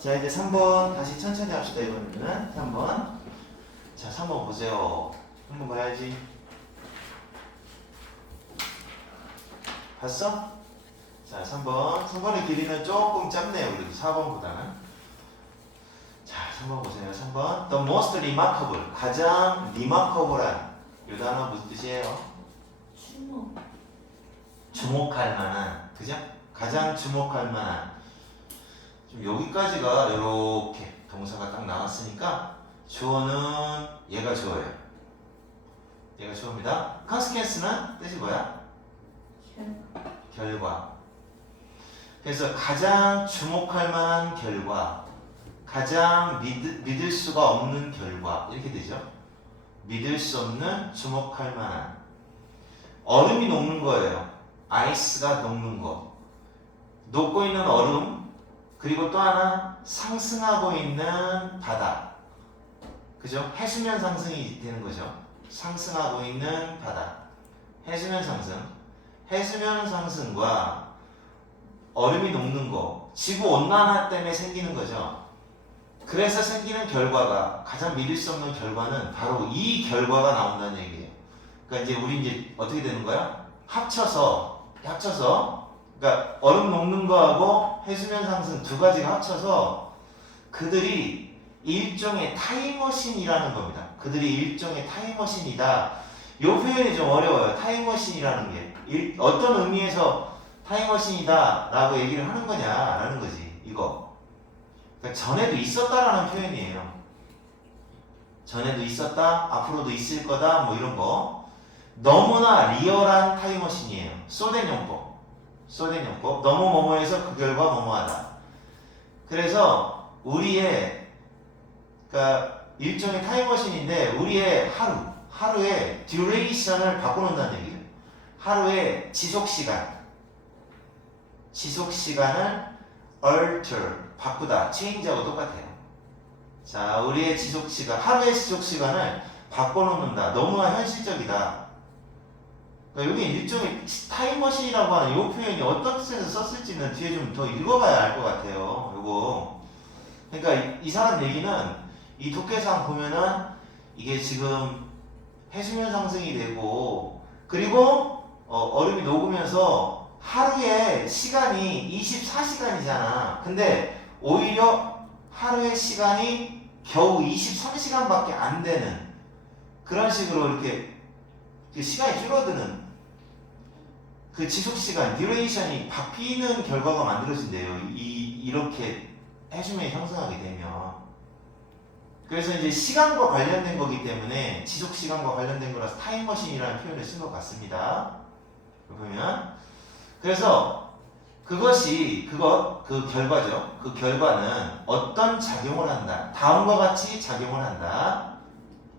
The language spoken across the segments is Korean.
자, 이제 3번 다시 천천히 합시다. 이번에는 3번. 자, 3번 보세요. 한번 봐야지. 봤어? 자, 3번의 길이는 조금 짧네요. 그래도 4번보다는. 자, 3번 보세요. 3번. The most remarkable. 가장 remarkable한. 이 단어 무슨 뜻이에요? 주목할 만한. 그죠? 가장 주목할 만한. 지금 여기까지가 이렇게 동사가 딱 나왔으니까 주어는 얘가 주어예요. 얘가 주어입니다. consequence는 뜻이 뭐야? 결과. 그래서 가장 주목할 만한 결과, 가장 믿을 수가 없는 결과 이렇게 되죠. 믿을 수 없는 주목할 만한. 얼음이 녹는 거예요. 아이스가 녹는 거. 녹고 있는 얼음, 그리고 또 하나 상승하고 있는 바다. 그죠? 해수면 상승이 되는 거죠. 상승하고 있는 바다. 해수면 상승. 해수면 상승과 얼음이 녹는 거. 지구 온난화 때문에 생기는 거죠. 그래서 생기는 결과가, 가장 믿을 수 없는 결과는 바로 이 결과가 나온다는 얘기예요. 그러니까 이제 우리 이제 어떻게 되는 거야? 합쳐서 그러니까 얼음 녹는 거하고 해수면 상승 두 가지가 합쳐서 그들이 일종의 타임머신이라는 겁니다. 그들이 일종의 타임머신이다. 이 표현이 좀 어려워요. 타임머신이라는 게 어떤 의미에서 타임머신이다 라고 얘기를 하는 거냐라는 거지. 이거 그러니까 전에도 있었다라는 표현이에요. 전에도 있었다, 앞으로도 있을 거다, 뭐 이런 거. 너무나 리얼한 타임머신이에요. 소된 용법. 너무 뭐뭐해서 그 결과 뭐뭐하다. 그래서 우리의 그러니까 일종의 타임머신인데 우리의 하루의 듀레이션을 바꿔놓는다는 얘기예요. 하루의 지속시간을 alter, 바꾸다, change하고 똑같아요. 자, 우리의 하루의 지속시간을 바꿔놓는다. 너무나 현실적이다. 그러니까 여기 일종의 타임머신이라고 하는 이 표현이 어떤 뜻에서 썼을지는 뒤에 좀 더 읽어봐야 알 것 같아요. 요거. 그러니까 이 사람 얘기는 이 독해상 보면은 이게 지금 해수면 상승이 되고 그리고 얼음이 녹으면서 하루의 시간이 24시간이잖아. 근데 오히려 하루의 시간이 겨우 23시간밖에 안 되는 그런 식으로 이렇게 시간이 줄어드는 그 지속시간, 듀레이션이 바뀌는 결과가 만들어진대요. 이렇게 해수면이 상승하게 되면. 그래서 이제 시간과 관련된 거기 때문에 지속시간과 관련된 거라서 타임머신이라는 표현을 쓴 것 같습니다. 보면. 그래서 그 결과죠. 그 결과는 어떤 작용을 한다. 다음과 같이 작용을 한다.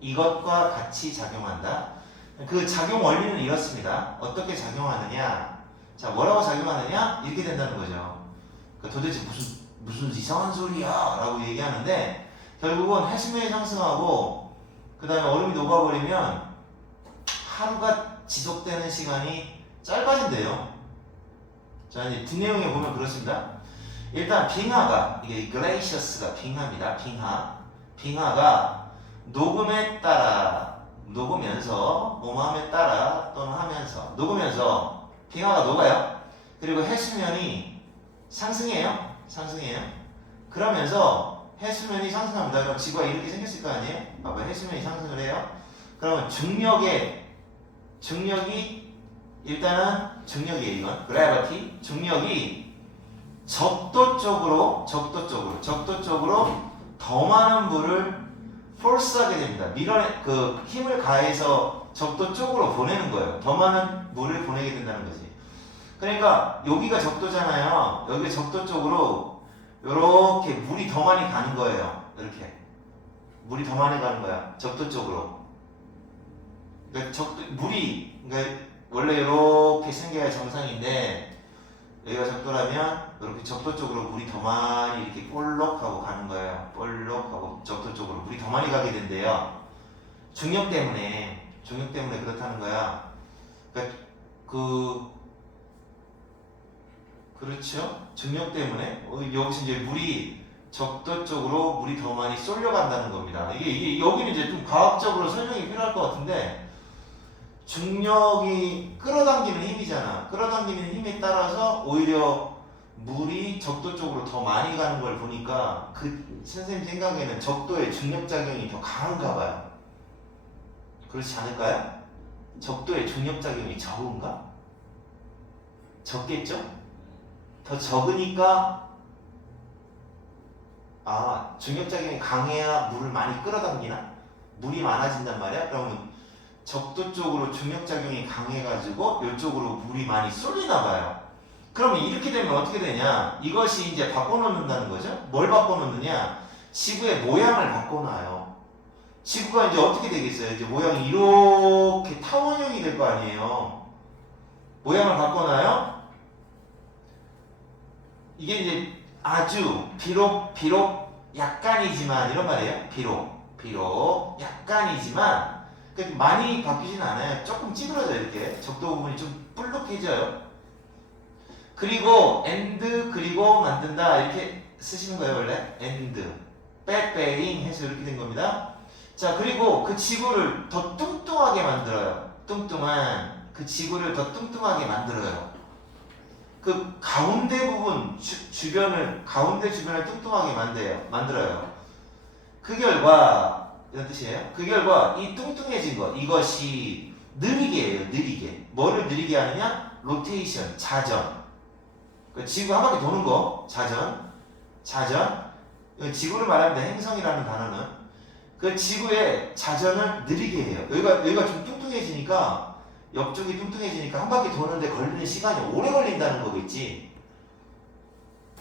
이것과 같이 작용한다. 그 작용 원리는 이렇습니다. 어떻게 작용하느냐? 자, 뭐라고 작용하느냐? 이렇게 된다는 거죠. 도대체 무슨 이상한 소리야? 라고 얘기하는데 결국은 해수면이 상승하고 그 다음에 얼음이 녹아버리면 하루가 지속되는 시간이 짧아진대요. 자, 이제 뒷내용에 보면 그렇습니다. 일단 빙하가, 이게 글레이셔스가 빙하입니다. 빙하가 녹으면서 뭐뭐함에 따라 또는 하면서 녹으면서 빙하가 녹아요. 그리고 해수면이 상승해요. 그러면서 해수면이 상승합니다. 그럼 지구가 이렇게 생겼을 거 아니에요? 봐봐, 해수면이 상승을 해요. 그러면 일단은 중력이에요. 이건 gravity, 중력이 적도 쪽으로 더 많은 물을 force하게 됩니다. 힘을 가해서 적도 쪽으로 보내는 거예요. 더 많은 물을 보내게 된다는 거지. 그러니까 여기가 적도잖아요. 여기 적도 쪽으로 이렇게 물이 더 많이 가는 거예요. 이렇게 물이 더 많이 가는 거야. 적도 쪽으로. 그러니까 그러니까 원래 이렇게 생겨야 정상인데 여기가 적도라면 이렇게 적도 쪽으로 물이 더 많이 이렇게 볼록하고 가는 거예요. 볼록하고 적도 쪽으로 물이 더 많이 가게 된대요. 중력 때문에 그렇다는 거야. 그러니까 그렇죠? 중력 때문에 여기서 이제 물이 적도 쪽으로 물이 더 많이 쏠려간다는 겁니다. 이게 여기는 이제 좀 과학적으로 설명이 필요할 것 같은데 중력이 끌어당기는 힘이잖아. 끌어당기는 힘에 따라서 오히려 물이 적도 쪽으로 더 많이 가는 걸 보니까 그 선생님 생각에는 적도의 중력작용이 더 강한가 봐요. 그렇지 않을까요? 적도의 중력작용이 적은가? 적겠죠? 더 적으니까 중력작용이 강해야 물을 많이 끌어당기나? 물이 많아진단 말이야? 그러면 적도 쪽으로 중력작용이 강해가지고 이쪽으로 물이 많이 쏠리나 봐요. 그러면 이렇게 되면 어떻게 되냐? 이것이 이제 바꿔놓는다는 거죠. 뭘 바꿔놓느냐? 지구의 모양을 바꿔놔요. 지구가 이제 어떻게 되겠어요? 이제 모양이 이렇게 타원형이 될 거 아니에요. 모양을 바꿔놔요. 이게 이제 아주 비록 약간이지만 이런 말이에요. 비록 약간이지만 많이 바뀌진 않아요. 조금 찌그러져요. 이렇게 적도 부분이 좀 볼록해져요. 그리고 그리고 만든다 이렇게 쓰시는 거예요. 원래 빼빼잉 해서 이렇게 된 겁니다. 자, 그리고 그 지구를 더 뚱뚱하게 만들어요. 뚱뚱한 그 지구를 더 뚱뚱하게 만들어요. 그 가운데 부분 가운데 주변을 뚱뚱하게 만들어요. 그 결과 이런 뜻이에요. 그 결과 이 뚱뚱해진 것 이것이 느리게 해요. 느리게. 뭐를 느리게 하느냐? 로테이션, 자전. 그 지구 한 바퀴 도는 거 자전. 지구를 말합니다. 행성이라는 단어는 그 지구의 자전을 느리게 해요. 여기가 좀 뚱뚱해지니까 옆쪽이 뚱뚱해지니까 한 바퀴 도는데 걸리는 시간이 오래 걸린다는 거겠지.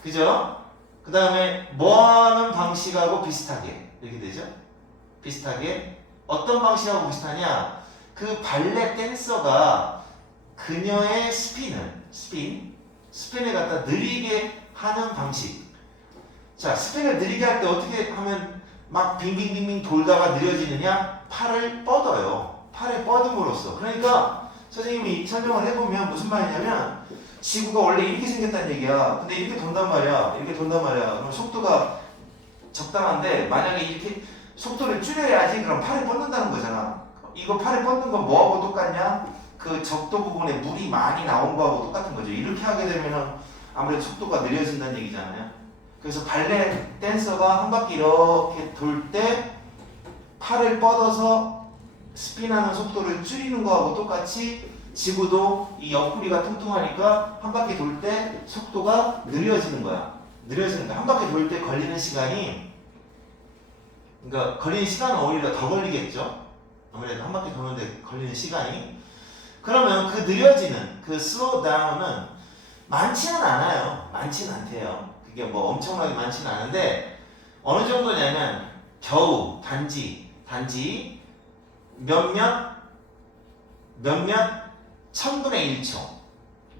그죠? 그 다음에 뭐하는 방식하고 비슷하게 이렇게 되죠. 비슷하게 어떤 방식하고 비슷하냐? 그 발레 댄서가 그녀의 스핀을 갖다 느리게 하는 방식. 자, 스핀을 느리게 할 때 어떻게 하면 막 빙빙빙빙 돌다가 느려지느냐? 팔을 뻗어요. 팔을 뻗음으로써. 그러니까 선생님이 설명을 해보면 무슨 말이냐면 지구가 원래 이렇게 생겼다는 얘기야. 근데 이렇게 돈단 말이야. 그럼 속도가 적당한데 만약에 이렇게 속도를 줄여야지 그럼 팔을 뻗는다는 거잖아. 이거 팔을 뻗는 건 뭐하고 똑같냐? 그 적도 부분에 물이 많이 나온 거하고 똑같은 거죠. 이렇게 하게 되면은 아무래도 속도가 느려진다는 얘기잖아요. 그래서 발레 댄서가 한 바퀴 이렇게 돌 때 팔을 뻗어서 스핀하는 속도를 줄이는 거하고 똑같이 지구도 이 옆구리가 뚱뚱하니까 한 바퀴 돌 때 속도가 느려지는 거야. 한 바퀴 돌 때 걸리는 시간이 그러니까 걸리는 시간은 오히려 더 걸리겠죠. 아무래도 한 바퀴 도는데 걸리는 시간이. 그러면 그 느려지는 그 슬로우 다운은 많지는 않아요. 많지는 않대요. 그게 뭐 엄청나게 많지는 않은데 어느 정도냐면 겨우 단지 몇몇 1000분의 1초.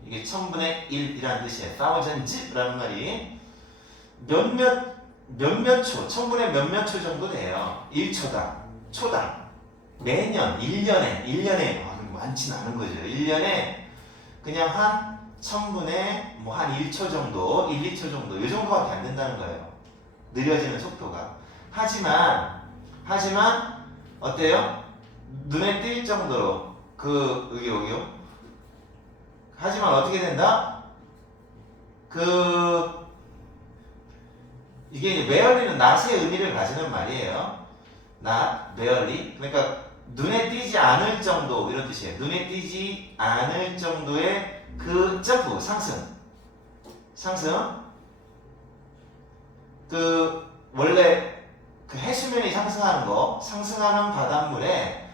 이게 1000분의 1이라는 뜻이에요. thousand라는 말이 몇몇 초, 1000분의 몇몇 초 정도 돼요. 1초당. 매년 1년에 많지는 않은 거죠. 1년에 그냥 한 1000분의 한 1초 정도, 1, 2초 정도 이 정도밖에 안 된다는 거예요. 느려지는 속도가. 하지만 어때요? 눈에 띌 정도로 여기요. 하지만 어떻게 된다? 이게 메얼리는 낫의 의미를 가지는 말이에요. 낫, 메얼리. 그러니까 눈에 띄지 않을 정도 이런 뜻이에요. 눈에 띄지 않을 정도의 그 점프, 상승. 원래 그 해수면이 상승하는 바닷물에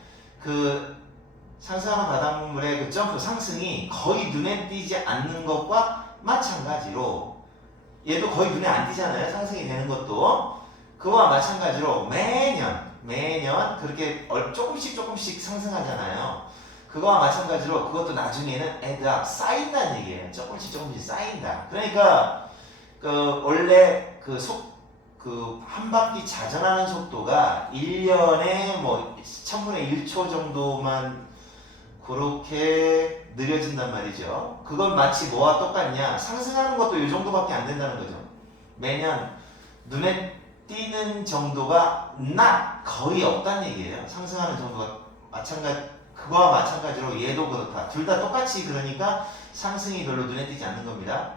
상승하는 바닷물의 그 점프 상승이 거의 눈에 띄지 않는 것과 마찬가지로 얘도 거의 눈에 안 띄잖아요. 상승이 되는 것도 그와 마찬가지로 매년 그렇게 조금씩 상승하잖아요. 그거와 마찬가지로 그것도 나중에는 add up 쌓인다는 얘기예요. 조금씩 쌓인다. 그러니까 원래 한 바퀴 자전하는 속도가 1년에 1000분의 1초 정도만 그렇게 느려진단 말이죠. 그건 마치 뭐와 똑같냐? 상승하는 것도 이 정도밖에 안 된다는 거죠. 매년 눈에 띄는 정도가 not 거의 없다는 얘기예요. 상승하는 정도가 그거와 마찬가지로 얘도 그렇다. 둘 다 똑같이 그러니까 상승이 별로 눈에 띄지 않는 겁니다.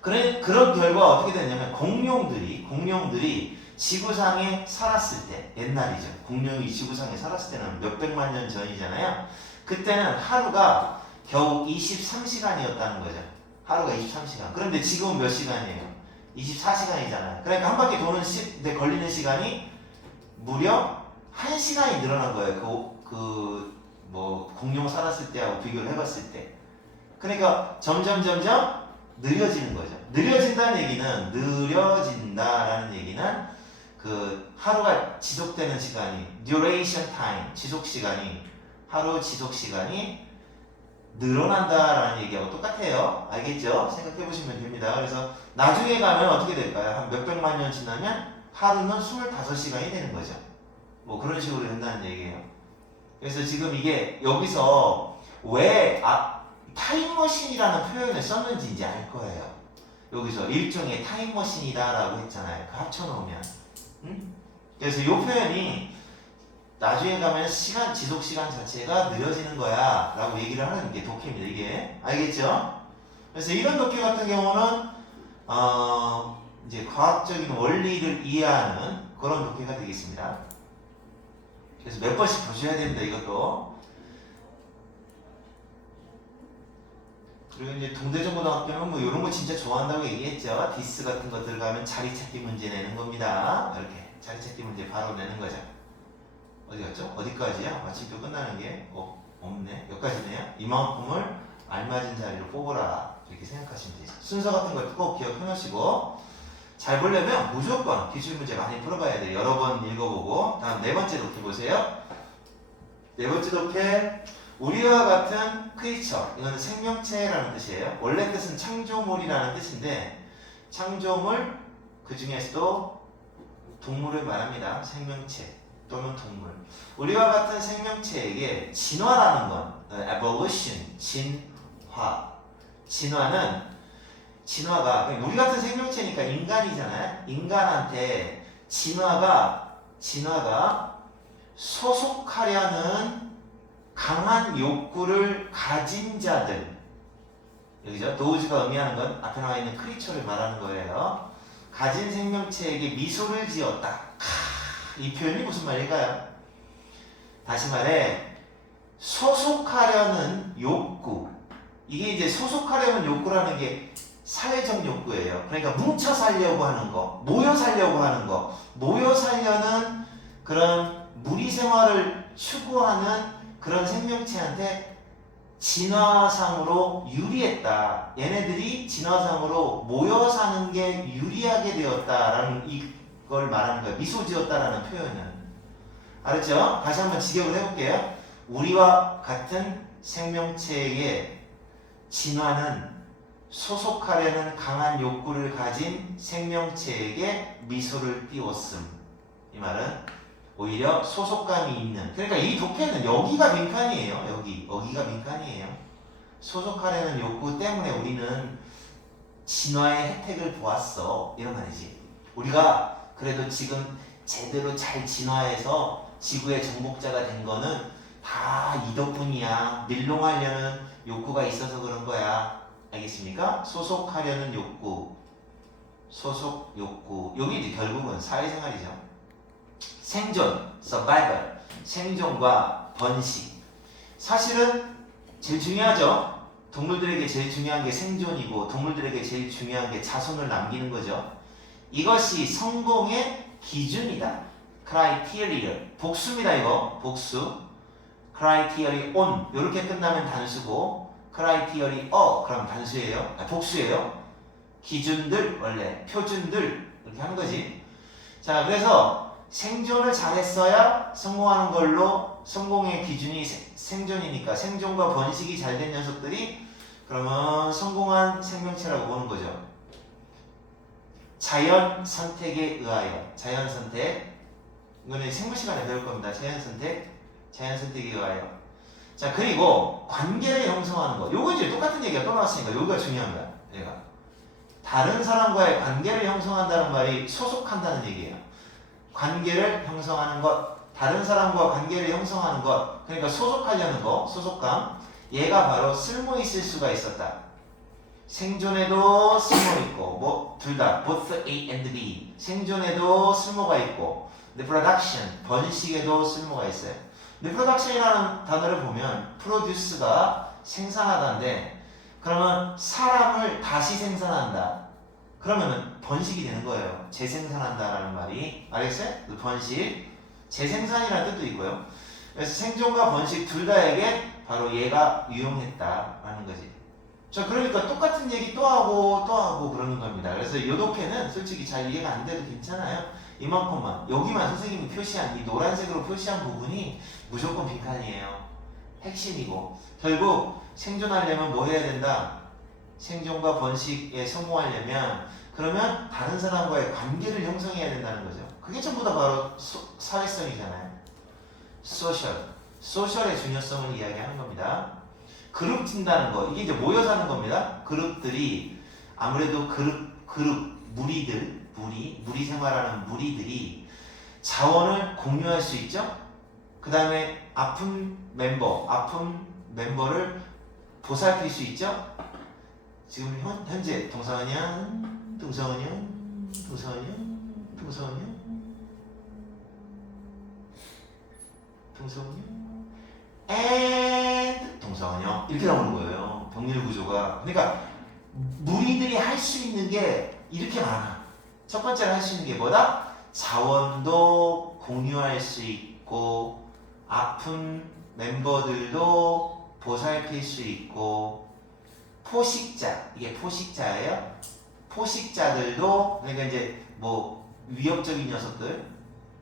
그런 결과가 어떻게 되냐면 공룡들이 지구상에 살았을 때 옛날이죠. 공룡이 지구상에 살았을 때는 몇백만 년 전이잖아요. 그때는 하루가 겨우 23시간이었다는 거죠. 하루가 23시간. 그런데 지금은 몇 시간이에요? 24시간이잖아요. 그러니까 한 바퀴 도는 데 걸리는 시간이 무려 1시간이 늘어난 거예요. 공룡 살았을 때하고 비교를 해봤을 때. 그러니까 점점 느려지는 거죠. 느려진다라는 얘기는 그 하루가 지속되는 시간이 duration time 지속 시간이 늘어난다라는 얘기하고 똑같아요. 알겠죠? 생각해 보시면 됩니다. 그래서 나중에 가면 어떻게 될까요? 한 몇백만 년 지나면 하루는 25시간이 되는 거죠. 뭐 그런 식으로 된다는 얘기예요. 그래서 지금 이게 여기서 왜 타임머신이라는 표현을 썼는지 이제 알 거예요. 여기서 일종의 타임머신이다라고 했잖아요. 그 합쳐놓으면. 그래서 이 표현이 나중에 가면 지속시간 자체가 느려지는 거야 라고 얘기를 하는 게 독해입니다. 이게. 알겠죠? 그래서 이런 독해 같은 경우는 이제 과학적인 원리를 이해하는 그런 독해가 되겠습니다. 그래서 몇 번씩 보셔야 됩니다. 이것도. 그리고 이제 동대전고등학교는 뭐 이런 거 진짜 좋아한다고 얘기했죠. 디스 같은 거 들어가면 자리 찾기 문제 내는 겁니다. 이렇게 자리 찾기 문제 바로 내는 거죠. 어디 갔죠? 어디까지야? 마침표 끝나는 게 없네. 여기까지네요. 이만큼을 알맞은 자리로 뽑으라. 이렇게 생각하시면 되죠. 순서 같은 걸 꼭 기억해 놓으시고 잘 보려면 무조건 기출문제 많이 풀어봐야 돼요. 여러 번 읽어보고. 다음 네 번째 독해 보세요. 네 번째 독해. 우리와 같은 크리처, 이거는 생명체라는 뜻이에요. 원래 뜻은 창조물이라는 뜻인데 창조물, 그 중에서도 동물을 말합니다. 생명체 또는 동물. 우리와 같은 생명체에게 진화라는 건 evolution, 진화가 우리 같은 생명체니까 인간이잖아요. 인간한테 진화가 소속하려는 강한 욕구를 가진 자들, 여기죠. 도우즈가 의미하는 건 앞에 나와 있는 크리처를 말하는 거예요. 가진 생명체에게 미소를 지었다. 이 표현이 무슨 말일까요? 다시 말해 소속하려는 욕구. 이게 이제 소속하려는 욕구라는 게 사회적 욕구예요. 그러니까 뭉쳐 살려고 하는 거, 모여 살려고 하는 거, 모여 살려는 그런 무리 생활을 추구하는 그런 생명체한테 진화상으로 유리했다. 얘네들이 진화상으로 모여 사는 게 유리하게 되었다라는 이걸 말하는 거예요. 미소 지었다라는 표현은. 알았죠? 다시 한번 직역을 해볼게요. 우리와 같은 생명체에게 진화는 소속하려는 강한 욕구를 가진 생명체에게 미소를 띄웠음. 이 말은 오히려 소속감이 있는. 그러니까 이 독해는 여기가 빈칸이에요. 여기가 빈칸이에요. 소속하려는 욕구 때문에 우리는 진화의 혜택을 보았어. 이런 말이지. 우리가 그래도 지금 제대로 잘 진화해서 지구의 정복자가 된 거는 다 이 덕분이야. 밀롱하려는 욕구가 있어서 그런 거야. 알겠습니까? 소속하려는 욕구. 여기 이제 결국은 사회생활이죠. 생존, survival, 생존과 번식. 사실은 제일 중요하죠. 동물들에게 제일 중요한 게 생존이고 동물들에게 제일 중요한 게 자손을 남기는 거죠. 이것이 성공의 기준이다. criteria. 복수입니다. 이거 복수. criterion 이렇게 끝나면 단수고 criteria 그럼 단수예요. 복수예요. 기준들 원래 표준들 이렇게 하는 거지. 자, 그래서 생존을 잘했어야 성공하는 걸로 성공의 기준이 생존이니까 생존과 번식이 잘 된 녀석들이 그러면 성공한 생명체라고 보는 거죠. 자연 선택에 의하여. 자연 선택. 이거는 생물 시간에 배울 겁니다. 자연 선택에 의하여. 자, 그리고 관계를 형성하는 거. 요거 이제 똑같은 얘기가 또 나왔으니까 요거가 중요한 거야. 얘가. 다른 사람과의 관계를 형성한다는 말이 소속한다는 얘기예요. 관계를 형성하는 것, 다른 사람과 관계를 형성하는 것, 그러니까 소속하려는 거, 소속감. 얘가 바로 쓸모 있을 수가 있었다. 생존에도 쓸모 있고, 뭐 둘 다 both A and B. 생존에도 쓸모가 있고, reproduction 번식에도 쓸모가 있어요. reproduction이라는 단어를 보면 produce가 생산하다인데, 그러면 사람을 다시 생산한다. 그러면은 번식이 되는 거예요. 재생산한다라는 말이. 알겠어요? 그 번식, 재생산이라는 뜻도 있고요. 그래서 생존과 번식 둘 다에게 바로 얘가 유용했다라는 거지. 자, 그러니까 똑같은 얘기 또 하고 그러는 겁니다. 그래서 요 독해는 솔직히 잘 이해가 안 돼도 괜찮아요. 이만큼만, 여기만 선생님이 표시한 이 노란색으로 표시한 부분이 무조건 빈칸이에요. 핵심이고, 결국 생존하려면 뭐 해야 된다? 생존과 번식에 성공하려면, 그러면 다른 사람과의 관계를 형성해야 된다는 거죠. 그게 전부 다 바로 사회성이잖아요. 소셜의 중요성을 이야기하는 겁니다. 그룹 찐다는 거, 이게 이제 모여 사는 겁니다. 그룹들이, 아무래도 무리 생활하는 무리들이 자원을 공유할 수 있죠. 그 다음에 아픈 멤버를 보살필 수 있죠. 지금 현재 동서은영 and 동서은영 이렇게 나오는 거예요. 병렬 구조가. 그러니까 무리들이 할 수 있는 게 이렇게 많아. 첫 번째로 할 수 있는 게 뭐다? 자원도 공유할 수 있고, 아픈 멤버들도 보살필 수 있고, 포식자, 이게 포식자예요. 포식자들도, 그러니까 이제 뭐 위협적인 녀석들,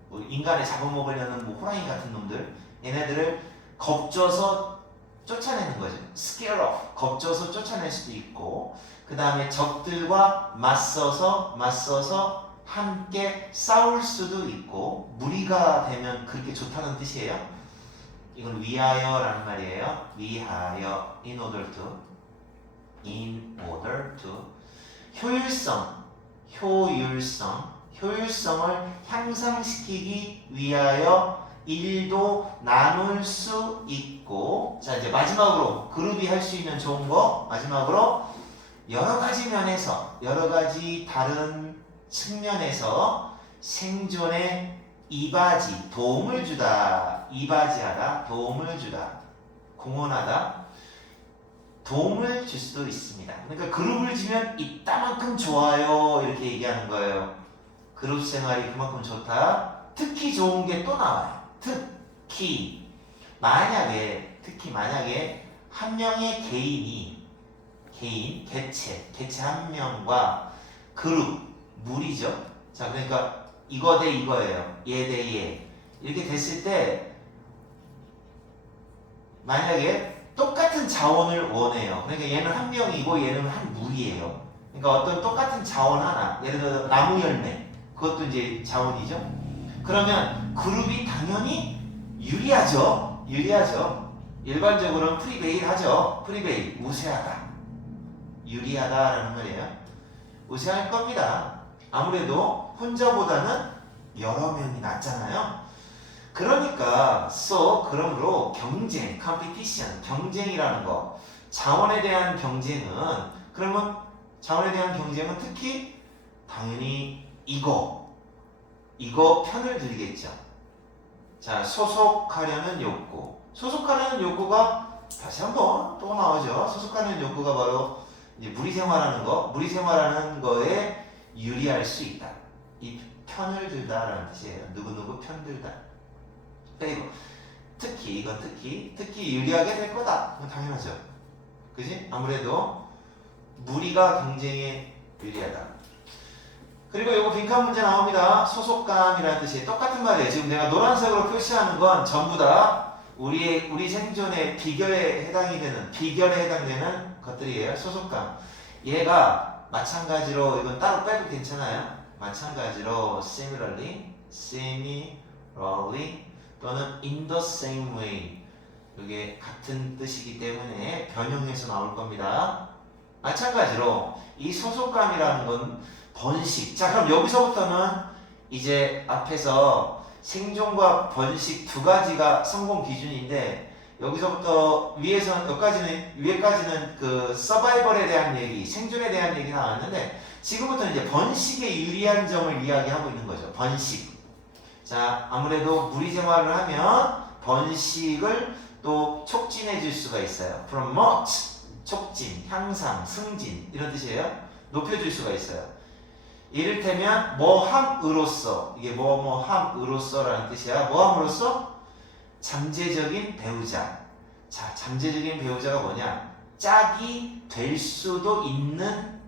뭐 인간을 잡아먹으려는 뭐 호랑이 같은 놈들, 얘네들을 겁줘서 쫓아내는 거죠. scare off, 겁줘서 쫓아낼 수도 있고, 그 다음에 적들과 맞서서 함께 싸울 수도 있고, 무리가 되면 그렇게 좋다는 뜻이에요. 이건 위하여라는 말이에요. 위하여, in order to. 효율성을 향상시키기 위하여 일도 나눌 수 있고. 자, 이제 마지막으로 그룹이 할 수 있는 좋은 거, 마지막으로 여러 가지 면에서, 여러 가지 다른 측면에서 생존에 도움을 주다, 도움을 주다, 공헌하다, 도움을 줄 수도 있습니다. 그러니까 그룹을 지면 이따만큼 좋아요 이렇게 얘기하는 거예요. 그룹 생활이 그만큼 좋다. 특히 좋은 게 또 나와요. 특히 만약에 한 명의 개체 한 명과 그룹, 무리죠. 자, 그러니까 이거 대 이거예요. 얘 대 얘. 이렇게 됐을 때 만약에 똑같은 자원을 원해요. 그러니까 얘는 한 명이고 얘는 한 무리예요. 그러니까 어떤 똑같은 자원 하나, 예를 들어 나무 열매, 그것도 이제 자원이죠. 그러면 그룹이 당연히 유리하죠. 일반적으로는 프리베일 하죠. 프리베일, 우세하다. 유리하다라는 말이에요. 우세할 겁니다. 아무래도 혼자보다는 여러 명이 낫잖아요. 그러니까 그러므로 경쟁, competition, 경쟁이라는 거, 자원에 대한 경쟁은 특히 당연히 이거 편을 들겠죠. 자, 소속하려는 욕구가 다시 한번 또 나오죠. 소속하는 욕구가 바로 이제 무리 생활하는 거에 유리할 수 있다. 이 편을 들다라는 뜻이에요. 누구 편 들다. 그리고 특히 유리하게 될 거다. 당연하죠. 그지? 아무래도 무리가 경쟁에 유리하다. 그리고 이거 빈칸 문제 나옵니다. 소속감이라는 뜻이 똑같은 말이에요. 지금 내가 노란색으로 표시하는 건 전부 다 우리 생존의 비결에 해당되는 것들이에요. 소속감. 얘가 마찬가지로, 이건 따로 빼도 괜찮아요. 마찬가지로 similarly 또는 in the same way, 이게 같은 뜻이기 때문에 변형해서 나올 겁니다. 마찬가지로 이 소속감이라는 건 번식. 자, 그럼 여기서부터는 이제 앞에서 생존과 번식 두 가지가 성공 기준인데 여기서부터 위에까지는 그 서바이벌에 대한 얘기, 생존에 대한 얘기 나왔는데 지금부터는 이제 번식에 유리한 점을 이야기하고 있는 거죠. 번식. 자, 아무래도 무리 생활을 하면 번식을 또 촉진해 줄 수가 있어요. promote, 촉진, 향상, 승진 이런 뜻이에요. 높여줄 수가 있어요. 이를테면 뭐함으로써, 이게 뭐뭐함으로써라는 뜻이야. 뭐함으로써? 잠재적인 배우자. 자, 잠재적인 배우자가 뭐냐? 짝이 될 수도 있는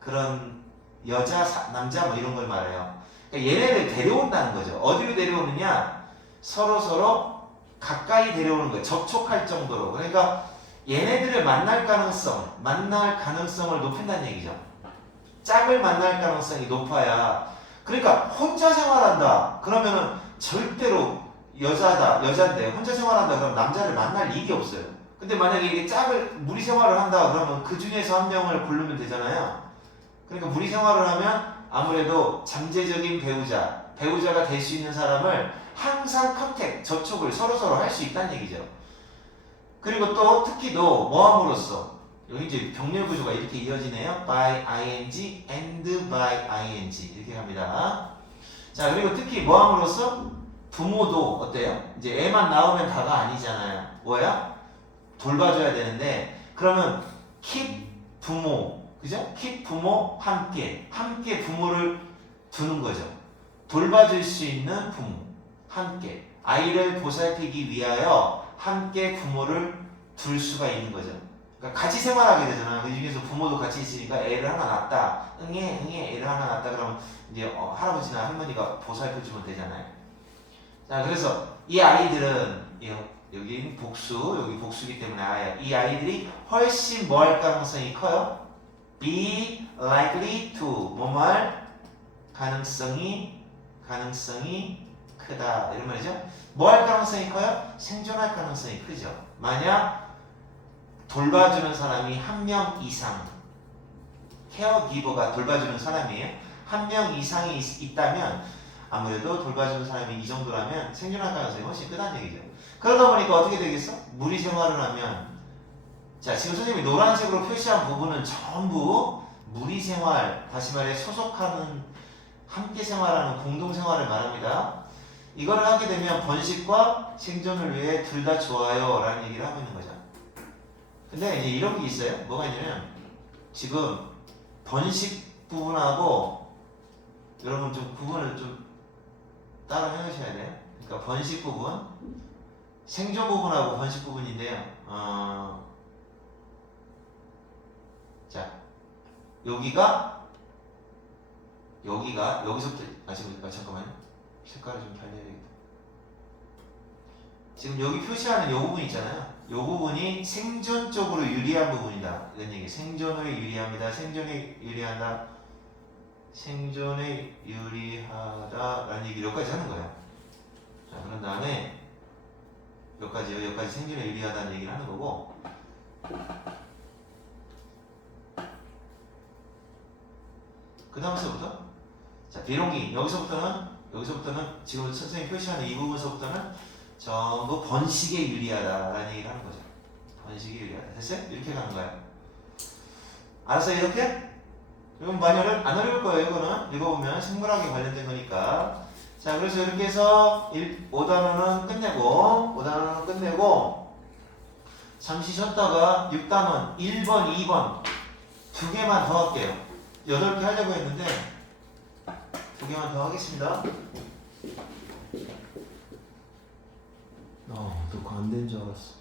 그런 여자, 남자 뭐 이런 걸 말해요. 그러니까 얘네를 데려온다는 거죠. 어디로 데려오느냐? 서로 가까이 데려오는 거예요. 접촉할 정도로. 그러니까 얘네들을 만날 가능성을 높인다는 얘기죠. 짝을 만날 가능성이 높아야. 그러니까 혼자 생활한다. 그러면은 절대로 여자인데 혼자 생활한다. 그러면 남자를 만날 이익이 없어요. 근데 만약에 이게 무리 생활을 한다. 그러면 그 중에서 한 명을 고르면 되잖아요. 그러니까 무리 생활을 하면 아무래도 잠재적인 배우자가 될 수 있는 사람을 항상 접촉을 서로 할 수 있다는 얘기죠. 그리고 또 특히도 뭐함으로써 여기 이제 병렬 구조가 이렇게 이어지네요. by ing and by ing 이렇게 갑니다. 자, 그리고 특히 뭐함으로써 부모도 어때요? 이제 애만 낳으면 다가 아니잖아요. 뭐야? 돌봐줘야 되는데 그러면 keep 부모, 그죠? keep 부모 함께 부모를 두는 거죠. 돌봐줄 수 있는 부모 함께 아이를 보살피기 위하여 함께 부모를 둘 수가 있는 거죠. 그러니까 같이 생활하게 되잖아. 그 중에서 부모도 같이 있으니까 애를 하나 낳았다. 응애 애를 하나 낳았다. 그러면 이제 할아버지나 할머니가 보살펴주면 되잖아요. 자, 그래서 이 아이들은 여기 복수기 때문에 이 아이들이 훨씬 뭐 할 가능성이 커요? be likely to 뭐뭐 할 가능성이 크다 이런 말이죠. 뭐 할 가능성이 커요? 생존할 가능성이 크죠. 만약 돌봐주는 사람이 한 명 이상, 케어기버가 돌봐주는 사람이에요. 한 명 이상이 있다면 아무래도 돌봐주는 사람이 이 정도라면 생존할 가능성이 훨씬 크다는 얘기죠. 그러다 보니까 어떻게 되겠어? 무리 생활을 하면, 자, 지금 선생님이 노란색으로 표시한 부분은 전부 무리 생활, 다시 말해 소속하는, 함께 생활하는 공동 생활을 말합니다. 이걸 하게 되면 번식과 생존을 위해 둘 다 좋아요 라는 얘기를 하고 있는 거죠. 근데 이제 이런 게 있어요. 뭐가 있냐면 지금 번식 부분하고 여러분 좀 구분을 좀 따로 해놓으셔야 돼요. 그러니까 번식 부분, 생존 부분하고 번식 부분인데요. 자, 여기서부터 잠깐만요. 색깔을 좀 달려야 되겠다. 지금 여기 표시하는 이 부분 있잖아요. 이 부분이 생존 쪽으로 유리한 부분이다. 이런 얘기. 생존에 유리합니다. 생존에 유리하다. 생존에 유리하다라는 얘기 여기까지 하는 거예요. 자, 그런 다음에 여기까지 생존에 유리하다는 얘기를 하는 거고. 그 다음서부터 자, 비룡기 여기서부터는 지금 선생님 표시하는 이 부분서부터는 전부 번식에 유리하다라는 얘기를 하는 거죠. 번식에 유리하다. 됐어요? 이렇게 가는 거예요. 알았어요? 이렇게? 이건 많이 안 어려울 거예요. 이거는 읽어보면 생물학에 관련된 거니까. 자, 그래서 이렇게 해서 5단원은 끝내고 잠시 쉬었다가 6단원 1번, 2번 두 개만 더 할게요. 8개 하려고 했는데 두 개만 더 하겠습니다. 녹화 안 된 줄 알았어.